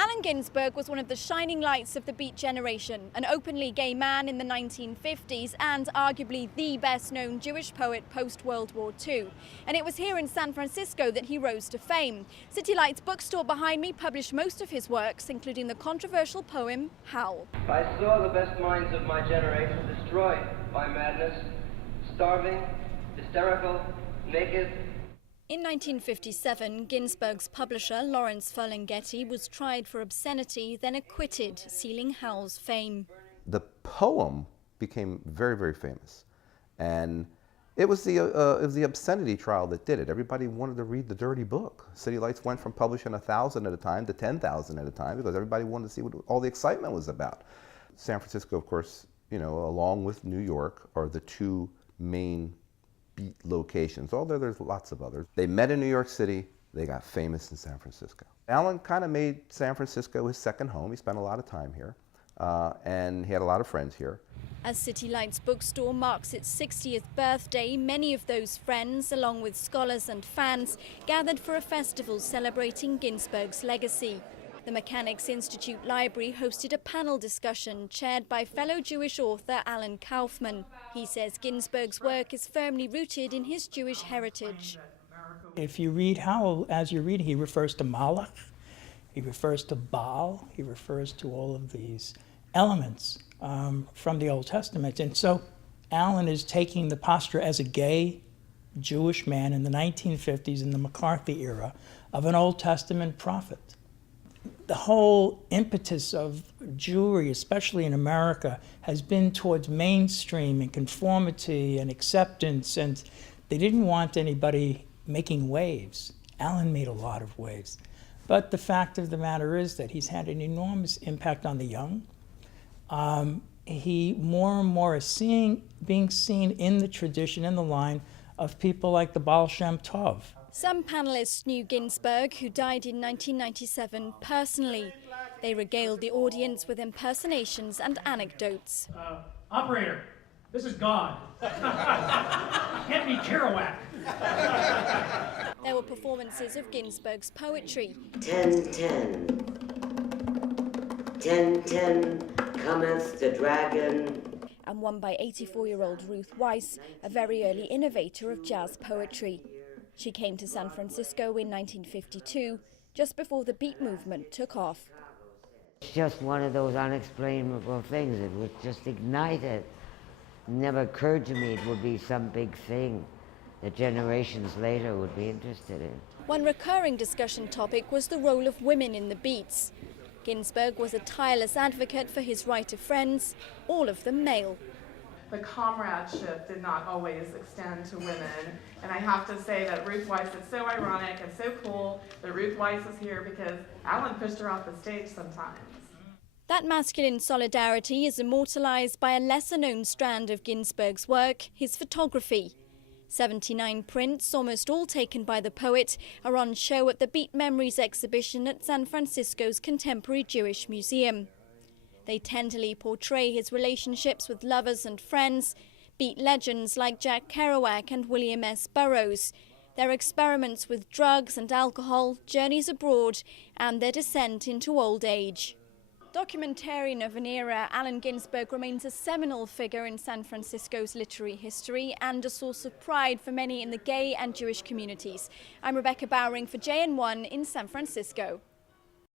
Allen Ginsberg was one of the shining lights of the Beat generation, an openly gay man in the 1950s and arguably the best-known Jewish poet post-World War II. And it was here in San Francisco that he rose to fame. City Light's bookstore behind me published most of his works, including the controversial poem, Howl. I saw the best minds of my generation destroyed by madness, starving, hysterical, naked. In 1957, Ginsberg's publisher, Lawrence Ferlinghetti, was tried for obscenity, then acquitted, sealing Howl's fame. The poem became very, very famous. And it was the obscenity trial that did it. Everybody wanted to read the dirty book. City Lights went from publishing 1,000 at a time to 10,000 at a time because everybody wanted to see what all the excitement was about. San Francisco, of course, along with New York, are the two main Beat locations, although there's lots of others. They met in New York City, they got famous in San Francisco. Allen kind of made San Francisco his second home. He spent a lot of time here, and he had a lot of friends here. As City Light's bookstore marks its 60th birthday, many of those friends, along with scholars and fans, gathered for a festival celebrating Ginsberg's legacy. The Mechanics Institute Library hosted a panel discussion chaired by fellow Jewish author Alan Kaufman. He says Ginsberg's work is firmly rooted in his Jewish heritage. If you read Howl, as you read, he refers to Malach, he refers to Baal, he refers to all of these elements from the Old Testament. And so Alan is taking the posture as a gay Jewish man in the 1950s, in the McCarthy era, of an Old Testament prophet. The whole impetus of Jewry, especially in America, has been towards mainstream and conformity and acceptance, and they didn't want anybody making waves. Allen made a lot of waves. But the fact of the matter is that he's had an enormous impact on the young. He more and more is being seen in the tradition, in the line of people like the Baal Shem Tov. Some panelists knew Ginsberg, who died in 1997, personally. They regaled the audience with impersonations and anecdotes. Operator, this is God. Get me Kerouac. There were performances of Ginsberg's poetry. 10:10. 10:10 cometh the dragon. And one by 84-year-old Ruth Weiss, a very early innovator of jazz poetry. She came to San Francisco in 1952, just before the Beat movement took off. It's just one of those unexplainable things. It was just ignited. It never occurred to me it would be some big thing that generations later would be interested in. One recurring discussion topic was the role of women in the Beats. Ginsberg was a tireless advocate for his right to friends, all of them male. The comradeship did not always extend to women. And I have to say that Ruth Weiss, it's so ironic and so cool that Ruth Weiss is here because Allen pushed her off the stage sometimes. That masculine solidarity is immortalized by a lesser-known strand of Ginsberg's work, his photography. 79 prints, almost all taken by the poet, are on show at the Beat Memories exhibition at San Francisco's Contemporary Jewish Museum. They tenderly portray his relationships with lovers and friends, Beat legends like Jack Kerouac and William S. Burroughs, their experiments with drugs and alcohol, journeys abroad, and their descent into old age. Documentarian of an era, Allen Ginsberg remains a seminal figure in San Francisco's literary history and a source of pride for many in the gay and Jewish communities. I'm Rebecca Bowering for JN1 in San Francisco.